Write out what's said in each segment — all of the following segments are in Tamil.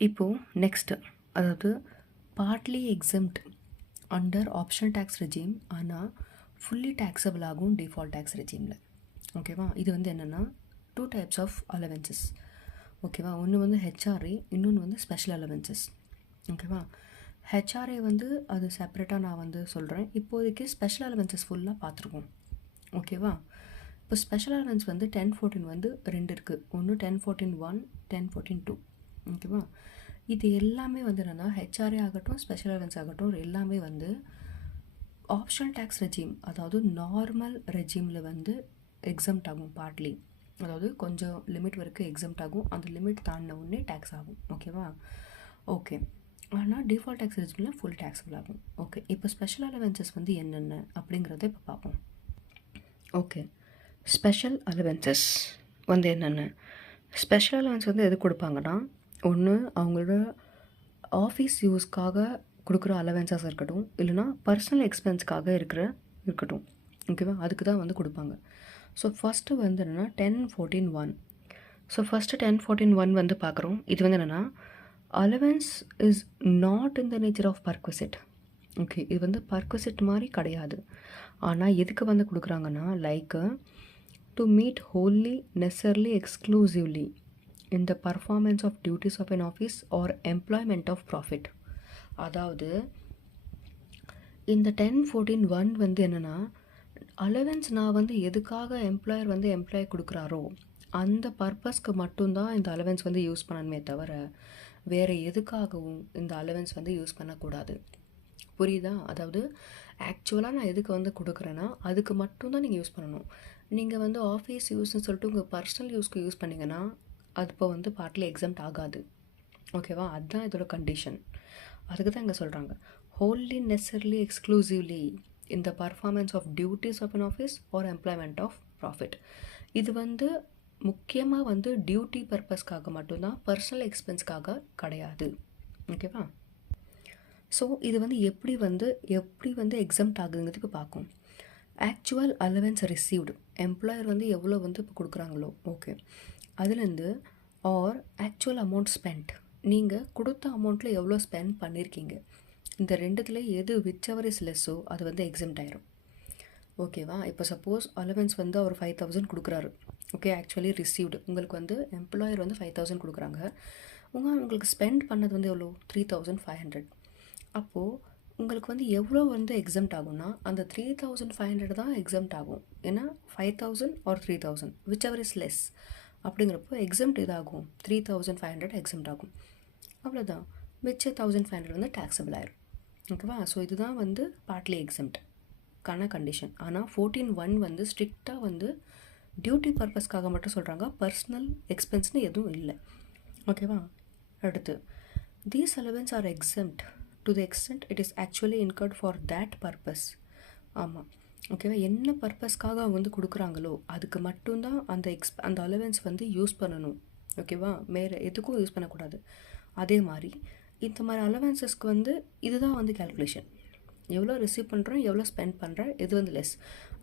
இப்போது நெக்ஸ்ட்டு அதாவது partly exempt under option tax regime ஆனால் ஃபுல்லி டேக்ஸபிள் ஆகும் டிஃபால்ட் டேக்ஸ் ரெஜீமில் ஓகேவா இது வந்து என்னென்னா டூ டைப்ஸ் ஆஃப் அலவென்சஸ் ஓகேவா ஒன்று வந்து ஹெச்ஆர்ஏ இன்னொன்று வந்து ஸ்பெஷல் அலவென்சஸ் ஓகேவா ஹெச்ஆர்ஏ வந்து அது செப்பரேட்டாக நான் வந்து சொல்கிறேன் இப்போதைக்கு ஸ்பெஷல் அலவென்சஸ் ஃபுல்லாக பார்த்துருக்கோம். ஓகேவா இப்போ ஸ்பெஷல் அலவென்ஸ் வந்து டென் ஃபோர்டீன் வந்து ரெண்டு இருக்குது ஒன்று ten fourteen one ten fourteen two ஓகேவா? இது எல்லாமே வந்து என்னென்னா ஹெச்ஆர்ஏ ஆகட்டும் ஸ்பெஷல் அலவென்ஸ் ஆகட்டும் எல்லாமே வந்து ஆப்ஷனல் டேக்ஸ் ரெஜிம் அதாவது நார்மல் ரெஜிமில் வந்து எக்ஸம்ட் ஆகும் பார்ட்லி அதாவது கொஞ்சம் லிமிட் வரைக்கும் எக்ஸம்ட் ஆகும். அந்த லிமிட் தாண்டின உடனே டேக்ஸ் ஆகும். ஓகேவா? ஓகே. ஆனால் டிஃபால்ட் டேக்ஸ் ரெஜிமில் ஃபுல் டேக்ஸபிள் ஆகும். ஓகே. இப்போ ஸ்பெஷல் அலவென்சஸ் வந்து என்னென்ன அப்படிங்கிறத இப்போ பார்ப்போம். ஓகே. ஸ்பெஷல் அலவென்சஸ் வந்து என்னென்ன? ஸ்பெஷல் அலவென்ஸ் வந்து எது கொடுப்பாங்கன்னா ஒன்று அவங்களோட ஆஃபீஸ் யூஸ்க்காக கொடுக்குற அலவென்சஸ் இருக்கட்டும் இல்லைனா பர்சனல் எக்ஸ்பென்ஸ்க்காக இருக்கிற இருக்கட்டும். ஓகேவா அதுக்கு தான் வந்து கொடுப்பாங்க. ஸோ ஃபஸ்ட்டு வந்து என்னென்னா ten fourteen one so first ten fourteen one வந்து பார்க்குறோம் இது வந்து என்னென்னா allowance is not in the nature of perquisite okay இது வந்து பர்க்வசிட் மாதிரி கிடையாது. ஆனால் எதுக்கு வந்து கொடுக்குறாங்கன்னா like to meet wholly necessarily exclusively in the performance of duties of an office or employment of profit அதாவது இந்த டென் ஃபோர்டீன் ஒன் வந்து என்னென்னா அலவன்ஸ் நான் வந்து எதுக்காக எம்ப்ளாயர் வந்து எம்ப்ளாய் கொடுக்குறாரோ அந்த பர்பஸ்க்கு மட்டும்தான் இந்த அலவன்ஸ் வந்து யூஸ் பண்ணணுமே தவிர வேறு எதுக்காகவும் இந்த அலவன்ஸ் வந்து யூஸ் பண்ணக்கூடாது. புரியுதா? அதாவது ஆக்சுவலாக நான் எதுக்கு வந்து கொடுக்குறேன்னா அதுக்கு மட்டும்தான் நீங்கள் யூஸ் பண்ணணும். நீங்கள் வந்து ஆஃபீஸ் யூஸ்ன்னு சொல்லிட்டு உங்கள் பர்சனல் யூஸ்க்கு யூஸ் பண்ணிங்கன்னா அது இப்போ வந்து பார்ட்லி எக்ஸாம்ட் ஆகாது. ஓகேவா அதுதான் இதோட கண்டிஷன் அதுக்கு தான் இங்கே சொல்கிறாங்க ஹோல்லி நெசர்லி எக்ஸ்க்ளூசிவ்லி இந்த performance of duties of an office or employment of profit இது வந்து முக்கியமாக வந்து டியூட்டி பர்பஸ்க்காக மட்டும்தான் பர்சனல் எக்ஸ்பென்ஸ்க்காக கிடையாது. ஓகேவா ஸோ இது வந்து எப்படி வந்து எப்படி வந்து எக்ஸம்ட் ஆகுதுங்கிறதுக்கு பார்க்கும் ஆக்சுவல் அலவன்ஸ் ரிசீவ்டு எம்ப்ளாயர் வந்து எவ்வளோ வந்து இப்போ கொடுக்குறாங்களோ? ஓகே அதுலேருந்து ஆர் ஆக்சுவல் அமௌண்ட் ஸ்பெண்ட் நீங்கள் கொடுத்த அமௌண்ட்டில் எவ்வளோ ஸ்பெண்ட் பண்ணியிருக்கீங்க இந்த ரெண்டுத்தில் எது விச் எவர் இஸ் லெஸ்ஸோ அது வந்து எக்ஸம்ட் ஆயிரும். ஓகேவா இப்போ சப்போஸ் அலவன்ஸ் வந்து அவர் ஃபைவ் தௌசண்ட் கொடுக்குறாரு. ஓகே ஆக்சுவலி ரிசீவ்டு உங்களுக்கு வந்து எம்ப்ளாயர் வந்து ஃபைவ் தௌசண்ட் கொடுக்குறாங்க. உங்கள் உங்களுக்கு ஸ்பெண்ட் பண்ணது வந்து எவ்வளோ த்ரீ தௌசண்ட் ஃபைவ் ஹண்ட்ரட் அப்போது உங்களுக்கு வந்து எவ்வளோ வந்து எக்ஸம்ட் ஆகும்னா அந்த த்ரீ தௌசண்ட் ஃபைவ் ஹண்ட்ரட் தான் எக்ஸம்ட் ஆகும். ஏன்னா five thousand or three thousand whichever is less அப்படிங்கிறப்போ எக்ஸம்ட் இதாகும். Three thousand five hundred exempt ஆகும். அவ்வளோதான் மிச்ச தௌசண்ட் ஃபைவ் ஹண்ட்ரட் வந்து டேக்ஸபிள் ஆயிரும். ஓகேவா ஸோ இதுதான் வந்து பார்ட்லி எக்ஸம்ட் கன கண்டிஷன் ஆனால் ஃபோர்டீன் ஒன் வந்து ஸ்ட்ரிக்டாக வந்து டியூட்டி பர்பஸ்க்காக மட்டும் சொல்கிறாங்க பர்சனல் எக்ஸ்பென்ஸ்னு எதுவும் இல்லை. ஓகேவா அடுத்து these allowance are exempt to the extent it is actually incurred for that purpose ஆமாம் ஓகேவா என்ன பர்பஸ்க்காக அவங்க வந்து கொடுக்குறாங்களோ அதுக்கு மட்டும்தான் அந்த எக்ஸ் அந்த அலவன்ஸ் வந்து யூஸ் பண்ணணும். ஓகேவா வேறு எதுக்கும் யூஸ் பண்ணக்கூடாது. அதே மாதிரி இந்த மாதிரி அலவன்சஸ்க்கு வந்து இதுதான் வந்து கேல்குலேஷன் எவ்வளோ ரிசீவ் பண்ணுறோம் எவ்வளோ ஸ்பெண்ட் பண்ணுறேன் இது வந்து லெஸ்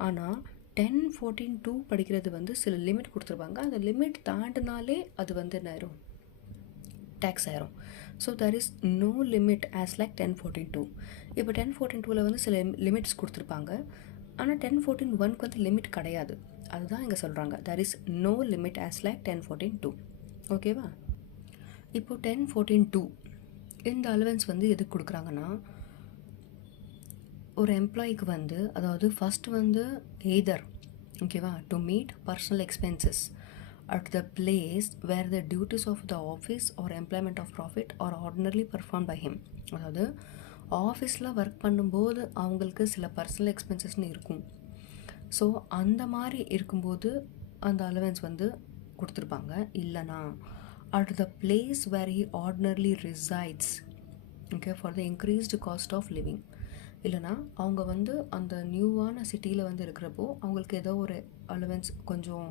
ஆனால் டென் ஃபோர்டீன் டூ படிக்கிறது வந்து சில லிமிட் கொடுத்துருப்பாங்க. அந்த லிமிட் தாண்டினாலே அது வந்து என்ன ஆயிரும்? டேக்ஸ் ஆயிரும். So there is no limit as like ten fourteen two இப்போ டென் ஃபோர்டீன் டூவில் வந்து சில லிமிட்ஸ் கொடுத்துருப்பாங்க. ஆனால் டென் ஃபோர்டீன் ஒன்க்கு வந்து லிமிட் கிடையாது. அதுதான் இங்கே சொல்கிறாங்க there is no limit as like ten fourteen two ஓகேவா இப்போ டென் ஃபோர்டீன் டூ இந்த அலவன்ஸ் வந்து எதுக்கு கொடுக்குறாங்கன்னா ஒரு எம்ப்ளாய்க்கு வந்து அதாவது ஃபஸ்ட்டு வந்து எய்தர் ஓகேவா to meet personal expenses at the place where the duties of the office or employment of profit are ordinarily perform by him அதாவது ஆஃபீஸில் ஒர்க் பண்ணும்போது அவங்களுக்கு சில பர்சனல் எக்ஸ்பென்சஸ்னு இருக்கும். ஸோ அந்த மாதிரி இருக்கும்போது அந்த அலவன்ஸ் வந்து கொடுத்துருப்பாங்க. இல்லைனா at the place where he ordinarily resides okay for the increased cost of living இல்லைனா அவங்க வந்து அந்த நியூவான சிட்டியில் வந்து இருக்கிறப்போ அவங்களுக்கு ஏதோ ஒரு அலவன்ஸ் கொஞ்சம்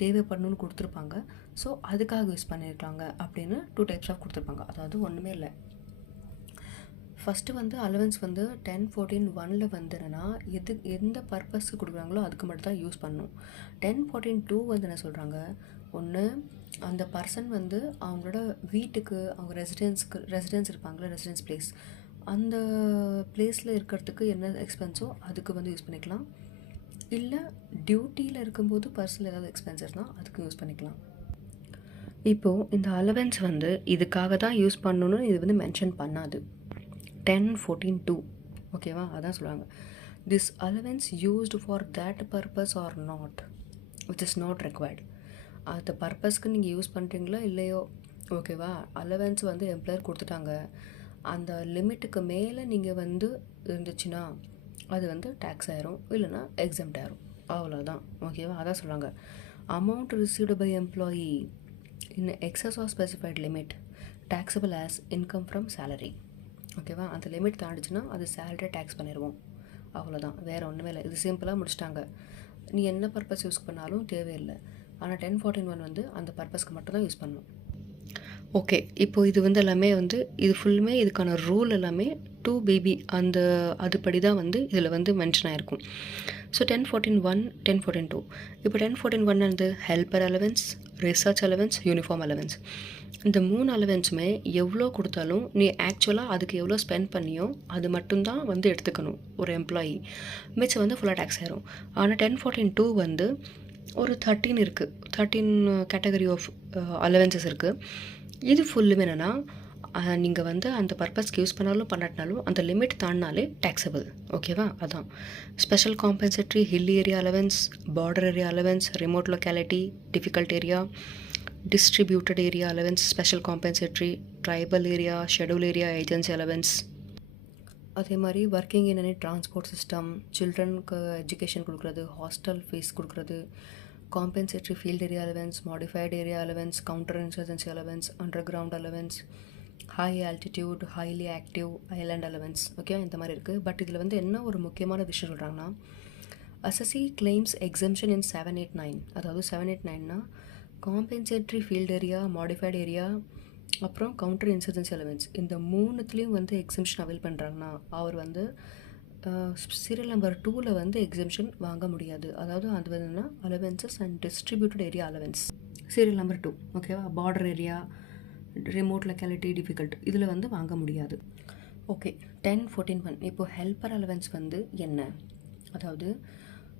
தேவைப்படணும்னு கொடுத்துருப்பாங்க. ஸோ அதுக்காக யூஸ் பண்ணியிருக்காங்க அப்படின்னு டூ டைப்ஸ் ஆஃப் கொடுத்துருப்பாங்க. அதாவது ஒன்றுமே இல்லை. ஃபஸ்ட்டு வந்து அலவன்ஸ் வந்து டென் ஃபோர்டீன் ஒனில் வந்துருன்னா எது எந்த பர்பஸ்க்கு கொடுக்குறாங்களோ அதுக்கு மட்டும் தான் யூஸ் பண்ணணும். டென் ஃபோர்டீன் டூ வந்து என்ன சொல்கிறாங்க ஒன்று அந்த பர்சன் வந்து அவங்களோட வீட்டுக்கு அவங்க ரெசிடென்ஸ்க்கு ரெசிடென்ஸ் இருப்பாங்களே ரெசிடென்ஸ் பிளேஸ் அந்த பிளேஸில் இருக்கிறதுக்கு என்ன எக்ஸ்பென்ஸோ அதுக்கு வந்து யூஸ் பண்ணிக்கலாம். இல்லை டியூட்டியில் இருக்கும்போது பர்சனில் ஏதாவது எக்ஸ்பென்ஸ் இருந்தால் அதுக்கு யூஸ் பண்ணிக்கலாம். இப்போது இந்த அலவன்ஸ் வந்து இதுக்காக தான் யூஸ் பண்ணணும்னு இது வந்து மென்ஷன் பண்ணாது. டென் ஃபோர்டீன் டூ ஓகேவா அதான் சொல்லுவாங்க. This allowance used for that purpose or not which is not required அந்த பர்பஸ்க்கு நீங்கள் யூஸ் பண்ணுறீங்களோ இல்லையோ? ஓகேவா அலவன்ஸ் வந்து எம்ப்ளாயர் கொடுத்துட்டாங்க. அந்த லிமிட்டுக்கு மேலே நீங்கள் வந்து இருந்துச்சுன்னா அது வந்து டேக்ஸ் ஆயிரும். இல்லைன்னா எக்ஸாம்ட் ஆயிரும். அவ்வளோதான் ஓகேவா அதான் சொல்கிறாங்க amount received by employee in excess or specified limit taxable as income from salary ஓகேவா? அந்த லிமிட் தாண்டிச்சுன்னா அது சேலரியை டேக்ஸ் பண்ணிடுவோம் அவ்வளோதான் வேறு ஒன்றுமே இல்லை. இது சிம்பிளாக முடிச்சிட்டாங்க. நீ என்ன பர்பஸ் யூஸ் பண்ணாலும் தேவையில்லை. ஆனால் டென் ஃபார்ட்டின் ஒன் வந்து அந்த பர்பஸ்க்கு மட்டும்தான் யூஸ் பண்ணணும். ஓகே இப்போ இது வந்து எல்லாமே வந்து இது ஃபுல்லுமே இதுக்கான ரூல் எல்லாமே டூ பேபி அந்த அதுபடி தான் வந்து இதில் வந்து மென்ஷன் ஆகிருக்கும் so ten fourteen one ten fourteen two இப்போ டென் ஃபோர்டீன் ஒன் வந்து helper allowance research allowance uniform allowance இந்த மூணு அலவன்ஸுமே எவ்வளோ கொடுத்தாலும் நீ ஆக்சுவலாக அதுக்கு எவ்வளோ ஸ்பெண்ட் பண்ணியோ அது மட்டும்தான் வந்து எடுத்துக்கணும் ஒரு எம்ப்ளாயி மிச்சம் வந்து ஃபுல்லாக டேக்ஸ் ஆயிரும். ஆனால் டென் ஃபோர்டீன் டூ வந்து ஒரு தேர்ட்டின் இருக்குது தேர்ட்டீன் கேட்டகரி ஆஃப் அலவன்சஸ் இருக்குது இது ஃபுல்லுமே என்னென்னா நீங்கள் வந்து அந்த பர்பஸ்க்கு யூஸ் பண்ணாலும் பண்ணாட்டினாலும் அந்த லிமிட் தாண்டினாலே டேக்ஸபிள் ஓகேவா அதான். Special compensatory hill area allowance border area allowance remote locality difficult area distributed area allowance special compensatory tribal area schedule area agency allowance அதே மாதிரி ஒர்க்கிங் இன் டிரான்ஸ்போர்ட் சிஸ்டம் சில்ட்ரனுக்கு எஜுகேஷன் கொடுக்குறது ஹாஸ்டல் ஃபீஸ் கொடுக்குறது compensatory field area allowance modified area allowance counter insurgency allowance underground allowance high altitude highly active island allowance okay இந்த மாதிரி இருக்குது பட் இதில் வந்து என்ன ஒரு முக்கியமான விஷயம் சொல்கிறாங்கன்னா assessee claims exemption in seven eight nine அதாவது seven eight நைன்னா compensatory field area modified area அப்புறம் கவுண்டர் இன்சூரன்ஸ் அலவன்ஸ் இந்த மூணுத்துலேயும் வந்து எக்ஸம்ஷன் அவைல் பண்ணுறாங்கன்னா அவர் வந்து சீரியல் நம்பர் டூவில் வந்து எக்ஸம்ஷன் வாங்க முடியாது. அதாவது அது வந்து allowances and distributed area allowance serial number two ஓகேவா border area remote locality difficult இதில் வந்து வாங்க முடியாது. ஓகே டென் ஃபோர்டீன் ஒன் இப்போது ஹெல்ப்பர் அலவன்ஸ் வந்து என்ன? அதாவது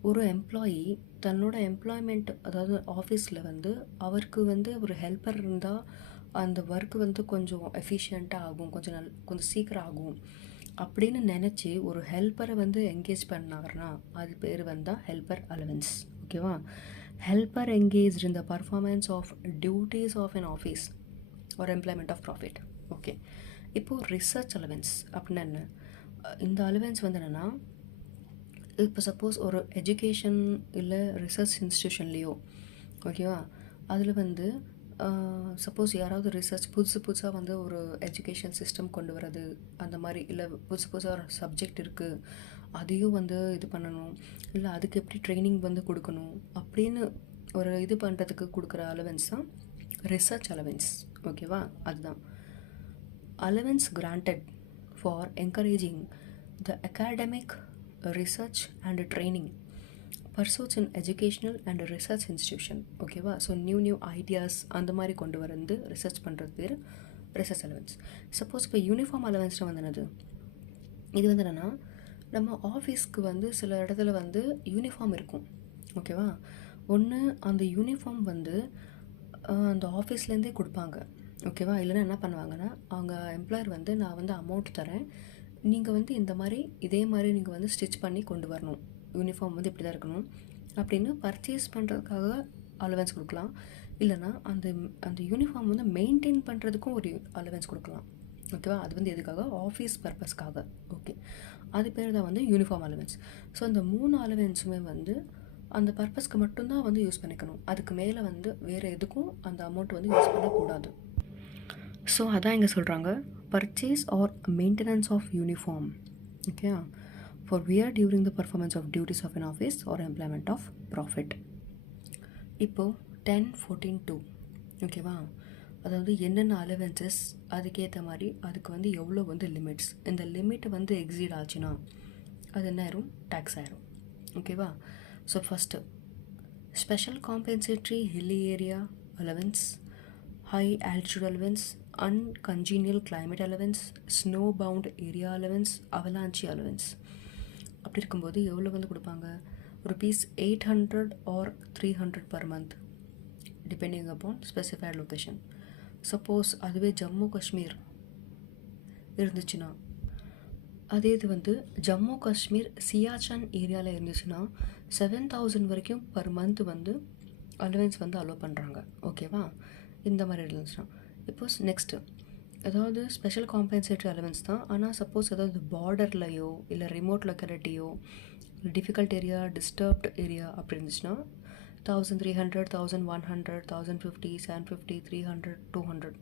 ஒரு எம்ப்ளாயி தன்னோட எம்ப்ளாய்மெண்ட் அதாவது ஆஃபீஸில் வந்து அவருக்கு வந்து ஒரு ஹெல்ப்பர் இருந்தால் அந்த ஒர்க் வந்து கொஞ்சம் எஃபிஷியண்ட்டாக ஆகும். கொஞ்சம் நல் கொஞ்சம் சீக்கிரம் ஆகும். அப்படின்னு நினச்சி ஒரு ஹெல்ப்பரை வந்து என்கேஜ் பண்ணாருன்னா அது பேர் வந்தால் ஹெல்ப்பர் அலவன்ஸ் ஓகேவா helper engage in the performance of duties of an office ஒரு எம்ப்ளாய்மெண்ட் ஆஃப் ப்ராஃபிட் ஓகே இப்போது ரிசர்ச் அலவென்ஸ் அப்படின்னா என்ன? இந்த அலவென்ஸ் வந்து என்னென்னா இப்போ சப்போஸ் ஒரு எஜுகேஷன் இல்லை ரிசர்ச் இன்ஸ்டியூஷன்லேயோ ஓகேவா அதில் வந்து சப்போஸ் யாராவது ரிசர்ச் புதுசு புதுசாக வந்து ஒரு எஜுகேஷன் சிஸ்டம் கொண்டு வர்றது அந்த மாதிரி இல்லை புதுசு புதுசாக ஒரு சப்ஜெக்ட் இருக்குது அதையும் வந்து இது பண்ணணும் இல்லை அதுக்கு எப்படி ட்ரைனிங் வந்து கொடுக்கணும் அப்படின்னு ஒரு இது பண்ணுறதுக்கு கொடுக்குற அலவென்ஸ் தான் ரிசர்ச் அலவென்ஸ் ஓகேவா? அதுதான். Allowance granted for encouraging the academic research and training pursuits in educational and research institution ஓகேவா? ஸோ நியூ நியூ ஐடியாஸ் அந்த மாதிரி கொண்டு வந்து ரிசர்ச் பண்ணுறது பேர் ரிசர்ச் அலவன்ஸ் சப்போஸ் இப்போ யூனிஃபார்ம் அலவன்ஸ்னு வந்து என்னது? இது வந்து என்னென்னா நம்ம ஆஃபீஸ்க்கு வந்து சில இடத்துல வந்து யூனிஃபார்ம் இருக்கும். ஓகேவா? ஒன்று அந்த யூனிஃபார்ம் வந்து அந்த ஆஃபீஸ்லேருந்தே கொடுப்பாங்க. ஓகேவா? இல்லைன்னா என்ன பண்ணுவாங்கன்னா அவங்க எம்ப்ளாயர் வந்து நான் வந்து அமௌண்ட் தரேன். நீங்கள் வந்து இந்த மாதிரி இதே மாதிரி நீங்கள் வந்து ஸ்டிச் பண்ணி கொண்டு வரணும். யூனிஃபார்ம் வந்து இப்படி தான் இருக்கணும். அப்படின்னு பர்ச்சேஸ் பண்ணுறதுக்காக அலவன்ஸ் கொடுக்கலாம். இல்லைனா அந்த அந்த யூனிஃபார்ம் வந்து மெயின்டைன் பண்ணுறதுக்கும் ஒரு அலவன்ஸ் கொடுக்கலாம். ஓகேவா? அது வந்து எதுக்காக? ஆஃபீஸ் பர்பஸ்க்காக. ஓகே. அது பேர் தான் வந்து யூனிஃபார்ம் அலவன்ஸ் ஸோ அந்த மூணு அலவன்ஸுமே வந்து அந்த பர்பஸ்க்கு மட்டும்தான் வந்து யூஸ் பண்ணிக்கணும். அதுக்கு மேலே வந்து வேறு எதுக்கும் அந்த அமௌண்ட் வந்து யூஸ் பண்ணக்கூடாது. ஸோ அதான் இங்கே சொல்கிறாங்க purchase or maintenance of uniform okay for wear during the performance of duties of an office or employment of profit இப்போது டென் ஃபோர்டீன் டூ ஓகேவா அதாவது என்னென்ன அலவென்சஸ் அதுக்கேற்ற மாதிரி அதுக்கு வந்து எவ்வளோ வந்து லிமிட்ஸ் இந்த லிமிட் வந்து எக்ஸீட் ஆச்சுன்னா அது என்ன ஆயிரும்? டேக்ஸ் ஆயிரும். ஓகேவா so first special compensatory hilly area allowance high altitude allowance uncongenial climate allowance snow bound area allowance avalanche allowance அப்படி இருக்கும்போது எவ்வளோ வந்து கொடுப்பாங்க? Rupees eight hundred or three hundred per month depending upon specified location suppose அதுவே ஜம்மு காஷ்மீர் இருந்துச்சுன்னா அதே இது வந்து ஜம்மு காஷ்மீர் சியாச்சன் ஏரியாவில் இருந்துச்சுன்னா செவன் தௌசண்ட் வரைக்கும் பர் மந்த் வந்து அலவன்ஸ் வந்து அலோவ் பண்ணுறாங்க ஓகேவா இந்த மாதிரி இருந்துச்சுன்னா. இப்போஸ் நெக்ஸ்ட்டு ஏதாவது ஸ்பெஷல் காம்பன்சேட்டரி அலவன்ஸ் தான். ஆனால் சப்போஸ் ஏதாவது பார்டர்லையோ இல்லை ரிமோட் லொக்காலிட்டியோ டிஃபிகல்ட் ஏரியா டிஸ்டர்ப்ட் ஏரியா அப்படி இருந்துச்சுன்னா thousand three hundred thousand one hundred thousand fifty seven fifty three hundred two hundred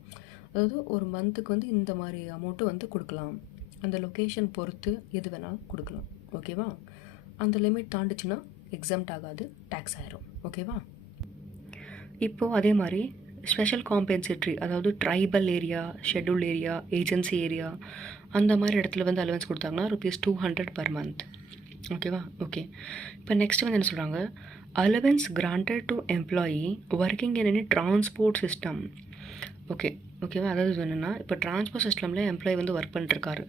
அதாவது ஒரு மந்த்துக்கு வந்து இந்த மாதிரி அமௌண்ட்டு வந்து கொடுக்கலாம். அந்த லொக்கேஷன் பொறுத்து எது வேணாலும் கொடுக்கலாம். ஓகேவா அந்த லிமிட் தாண்டுச்சுன்னா எக்ஸாம்ட் ஆகாது டேக்ஸ் ஆயிரும். ஓகேவா இப்போது அதே மாதிரி ஸ்பெஷல் காம்பென்சேட்ரி அதாவது tribal area schedule area agency area அந்த மாதிரி இடத்துல வந்து அலவன்ஸ் கொடுத்தாங்கன்னா rupees two hundred per month ஓகேவா ஓகே இப்போ நெக்ஸ்ட் வந்து என்ன சொல்கிறாங்க allowance granted to employee working in any transport system okay ஓகேவா? அதாவது என்னென்னா இப்போ டிரான்ஸ்போர்ட் சிஸ்டமில் எம்ப்ளாயி வந்து ஒர்க் பண்ணிட்டுருக்காரு.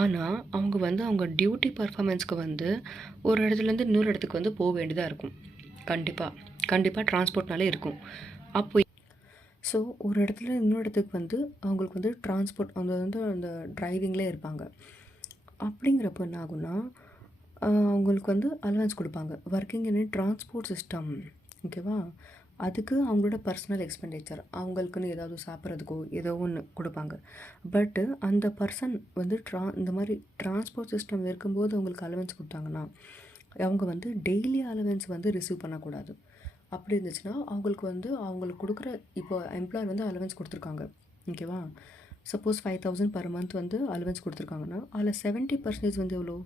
ஆனால் அவங்க வந்து அவங்க டியூட்டி பர்ஃபார்மன்ஸ்க்கு வந்து ஒரு இடத்துலேருந்து இன்னொரு இடத்துக்கு வந்து போக வேண்டியதாக இருக்கும். கண்டிப்பாக கண்டிப்பாக டிரான்ஸ்போர்ட்னாலே இருக்கும். அப்போ ஸோ ஒரு இடத்துல இன்னொரு இடத்துக்கு வந்து அவங்களுக்கு வந்து டிரான்ஸ்போர்ட் அவங்க வந்து அந்த டிரைவிங்லேயே இருப்பாங்க. அப்படிங்கிறப்ப என்ன ஆகும்னா அவங்களுக்கு வந்து அலவன்ஸ் கொடுப்பாங்க. ஒர்க்கிங் இன் டிரான்ஸ்போர்ட் சிஸ்டம் ஓகேவா? அதுக்கு அவங்களோட பர்சனல் எக்ஸ்பெண்டிச்சர் அவங்களுக்குன்னு ஏதாவது சாப்பிட்றதுக்கோ ஏதோ ஒன்று கொடுப்பாங்க. பட்டு அந்த பர்சன் வந்து ட்ரா இந்த மாதிரி டிரான்ஸ்போர்ட் சிஸ்டம் இருக்கும்போது அவங்களுக்கு அலவன்ஸ் கொடுத்தாங்கன்னா அவங்க வந்து டெய்லி அலவன்ஸ் வந்து ரிசீவ் பண்ணக்கூடாது. அப்படி இருந்துச்சுன்னா அவங்களுக்கு வந்து அவங்களுக்கு கொடுக்குற இப்போ எம்ப்ளாயர் வந்து அலவன்ஸ் கொடுத்துருக்காங்க. ஓகேவா suppose five thousand per month வந்து அலவன்ஸ் கொடுத்துருக்காங்கன்னா அதில் செவன்ட்டி பர்சன்டேஜ் வந்து எவ்வளோ?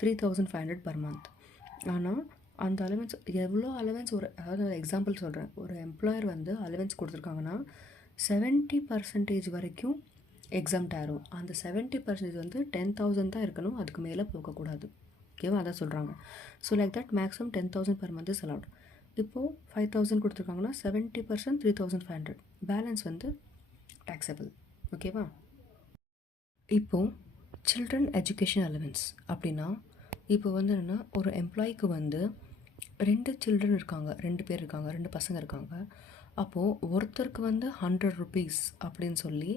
Three thousand five hundred per month ஆனால் அந்த அலவன்ஸ் எவ்வளோ அலவன்ஸ் ஒரு அதாவது எக்ஸாம்பிள் சொல்கிறேன் ஒரு எம்ப்ளாயர் வந்து அலவன்ஸ் கொடுத்துருக்காங்கன்னா செவன்ட்டி பர்சன்டேஜ் வரைக்கும் எக்ஸாம் ஆயிரும் அந்த செவன்ட்டி பர்சன்டேஜ் வந்து டென் தௌசண்ட் தான் இருக்கணும். அதுக்கு மேலே போகக்கூடாது. ஓகேவா அதான் சொல்கிறாங்க so like that maximum ten thousand per month is allowed இப்போது ஃபைவ் தௌசண்ட் கொடுத்துருக்காங்கன்னா seventy percent three thousand five hundred balance வந்து டேக்ஸபிள் ஓகேவா இப்போது சில்ட்ரன் எஜுகேஷன் அலவன்ஸ் அப்படின்னா இப்போ வந்து என்னென்னா ஒரு எம்ப்ளாய்க்கு வந்து ரெண்டு சில்ட்ரன் இருக்காங்க ரெண்டு பேர் இருக்காங்க ரெண்டு பசங்க இருக்காங்க. அப்போது ஒருத்தருக்கு வந்து ஹண்ட்ரட் ருபீஸ் அப்படின்னு சொல்லி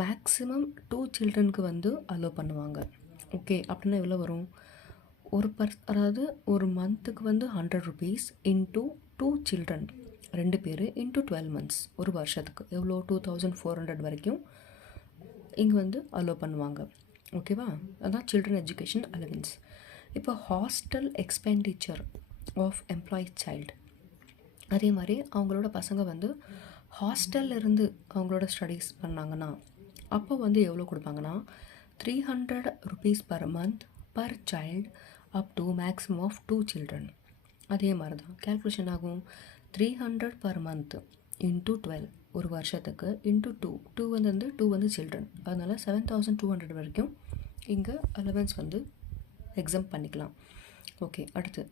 மேக்ஸிமம் டூ சில்ட்ரனுக்கு வந்து அலோவ் பண்ணுவாங்க. ஓகே அப்படின்னா எவ்வளோ வரும்? ஒரு பர் அதாவது ஒரு மந்த்துக்கு வந்து hundred rupees into two children ரெண்டு பேர் இன்டூ டுவெல் மந்த்ஸ் ஒரு வருஷத்துக்கு. எவ்வளோ? டூ தௌசண்ட் ஃபோர் ஹண்ட்ரட் வரைக்கும் இங்கே வந்து அலோவ் பண்ணுவாங்க. ஓகேவா அதான் சில்ட்ரன் எஜுகேஷன் அலவன்ஸ் இப்போ hostel expenditure of employee child அதே மாதிரி அவங்களோட பசங்க வந்து ஹாஸ்டல்லேருந்து அவங்களோட ஸ்டடீஸ் பண்ணாங்கன்னா அப்போ வந்து எவ்வளோ கொடுப்பாங்கன்னா three hundred rupees per month per child up to maximum of two children அதே மாதிரி தான் கேல்குலேஷன் ஆகும். Three hundred per month into twelve ஒரு வருஷத்துக்கு இன்டூ டூ டூ வந்து வந்து டூ வந்து சில்ட்ரன் அதனால செவன் தௌசண்ட் டூ ஹண்ட்ரட் வரைக்கும் இங்கே அலவன்ஸ் வந்து எக்ஸாம் பண்ணிக்கலாம். ஓகே அடுத்து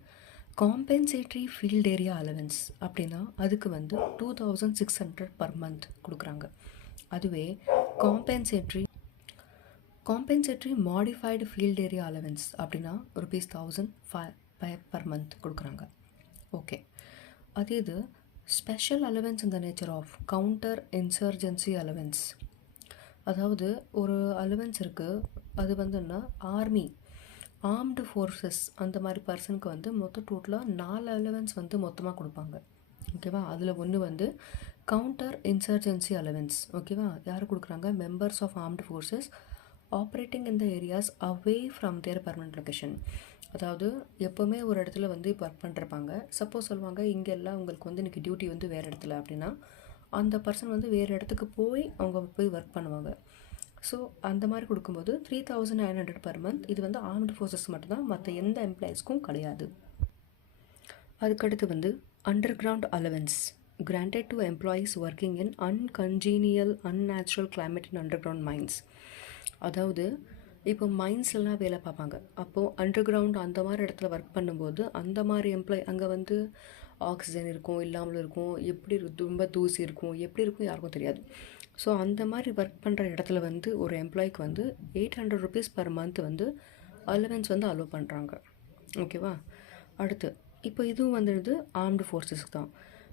காம்பென்சேட்ரி ஃபீல்ட் ஏரியா அலவன்ஸ் அப்படின்னா அதுக்கு வந்து two thousand six hundred per month கொடுக்குறாங்க. அதுவே compensatory compensatory modified field area allowance அப்படின்னா rupees thousand five per month கொடுக்குறாங்க. ஓகே அதே இது ஸ்பெஷல் அலவன்ஸ் இந்த nature of counter insurgency allowance அதாவது ஒரு அலவன்ஸ் இருக்குது அது வந்துன்னா ஆர்மி ஆர்ம்டு ஃபோர்ஸஸ் அந்த மாதிரி பர்சனுக்கு வந்து மொத்தம் டோட்டலாக நாலு அலவன்ஸ் வந்து மொத்தமாக கொடுப்பாங்க. ஓகேவா அதில் ஒன்று வந்து கவுண்டர் இன்சர்ஜென்சி அலவன்ஸ் ஓகேவா யார் கொடுக்குறாங்க? Members of armed forces operating இந்த areas away from there permanent location அதாவது எப்போவுமே ஒரு இடத்துல வந்து இப்போ ஒர்க் பண்ணிருப்பாங்க. சப்போஸ் சொல்லுவாங்க இங்கே எல்லாம் உங்களுக்கு வந்து இன்றைக்கி டியூட்டி வந்து வேறு இடத்துல அப்படின்னா அந்த பர்சன் வந்து வேறு இடத்துக்கு போய் அவங்க போய் ஒர்க் பண்ணுவாங்க. ஸோ அந்த மாதிரி கொடுக்கும்போது three thousand nine hundred per month இது வந்து ஆர்ம்டு ஃபோர்ஸஸ் மட்டும்தான். மற்ற எந்த எம்ப்ளாயீஸ்க்கும் கிடையாது. அதுக்கடுத்து வந்து underground allowance granted to employees working in uncongenial unnatural climate in underground mines அதாவது இப்போ மைன்ஸ்லாம் வேலை பார்ப்பாங்க. அப்போது அண்டர் கிரவுண்ட் அந்த மாதிரி இடத்துல ஒர்க் பண்ணும்போது அந்த மாதிரி எம்ப்ளாய் அங்கே வந்து ஆக்சிஜன் இருக்கும் இல்லாமல் இருக்கும் எப்படி ரொம்ப தூசி இருக்கும் எப்படி இருக்கும் யாருக்கும் தெரியாது. ஸோ அந்த மாதிரி ஒர்க் பண்ணுற இடத்துல வந்து ஒரு எம்ப்ளாய்க்கு வந்து eight hundred rupees per month வந்து அலவன்ஸ் வந்து அலோவ் பண்ணுறாங்க ஓகேவா அடுத்து இப்போ இதுவும் வந்துடுது ஆர்ம்டு ஃபோர்ஸஸ்க்கு தான்.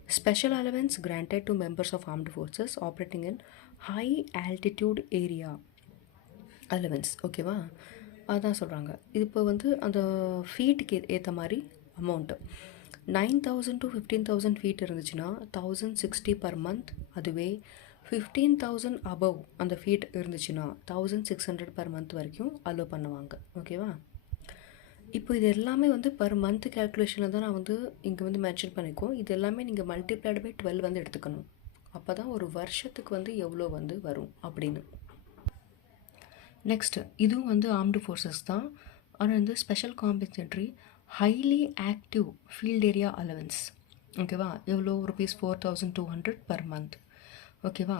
Special allowance granted to members of armed forces operating in high altitude area allowance ஓகேவா அதான் சொல்கிறாங்க இது இப்போ வந்து அந்த ஃபீட்டுக்கு ஏற்ற மாதிரி amount nine thousand to fifteen thousand feet இருந்துச்சுன்னா தௌசண்ட் சிக்ஸ்டி பர் மந்த் அதுவே ஃபிஃப்டீன் தௌசண்ட் அபவ் அந்த ஃபீட் இருந்துச்சுன்னா thousand six hundred per month வரைக்கும் அலோவ் பண்ணுவாங்க. ஓகேவா இப்போ இது எல்லாமே வந்து பர் மந்த் கேல்குலேஷனில் தான் நான் வந்து இங்கே வந்து மென்ஷன் பண்ணிக்கோம் இது எல்லாமே நீங்கள் மல்டிப்ளைடு பை டுவெல் வந்து எடுத்துக்கணும். அப்போ தான் ஒரு வருஷத்துக்கு வந்து எவ்வளோ வந்து வரும் அப்படின்னு. நெக்ஸ்ட்டு இதுவும் வந்து ஆர்ம்டு ஃபோர்ஸஸ் தான். ஆனால் வந்து special compensatory highly active field area allowance ஓகேவா எவ்வளோ rupees four thousand two hundred per month ஓகேவா?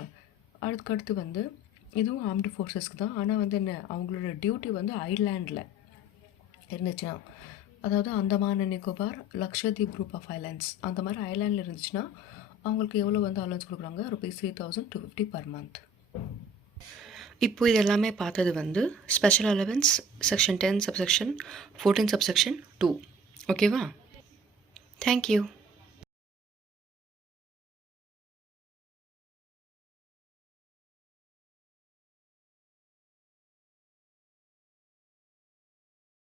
அதுக்கடுத்து வந்து இதுவும் ஆர்ம்டு ஃபோர்ஸஸ்க்கு தான். ஆனால் வந்து என்ன அவங்களோட டியூட்டி வந்து ஐலாண்டில் இருந்துச்சுன்னா அதாவது Andaman Nicobar Lakshadweep group of islands அந்த மாதிரி ஐலாண்டில் இருந்துச்சுன்னா அவங்களுக்கு எவ்வளோ வந்து அலோன்ஸ் கொடுக்குறாங்க? Rupees three thousand two fifty per month இப்போ இது எல்லாமே பார்த்தது வந்து special allowance section ten subsection fourteen subsection two ஓகேவா? Thank you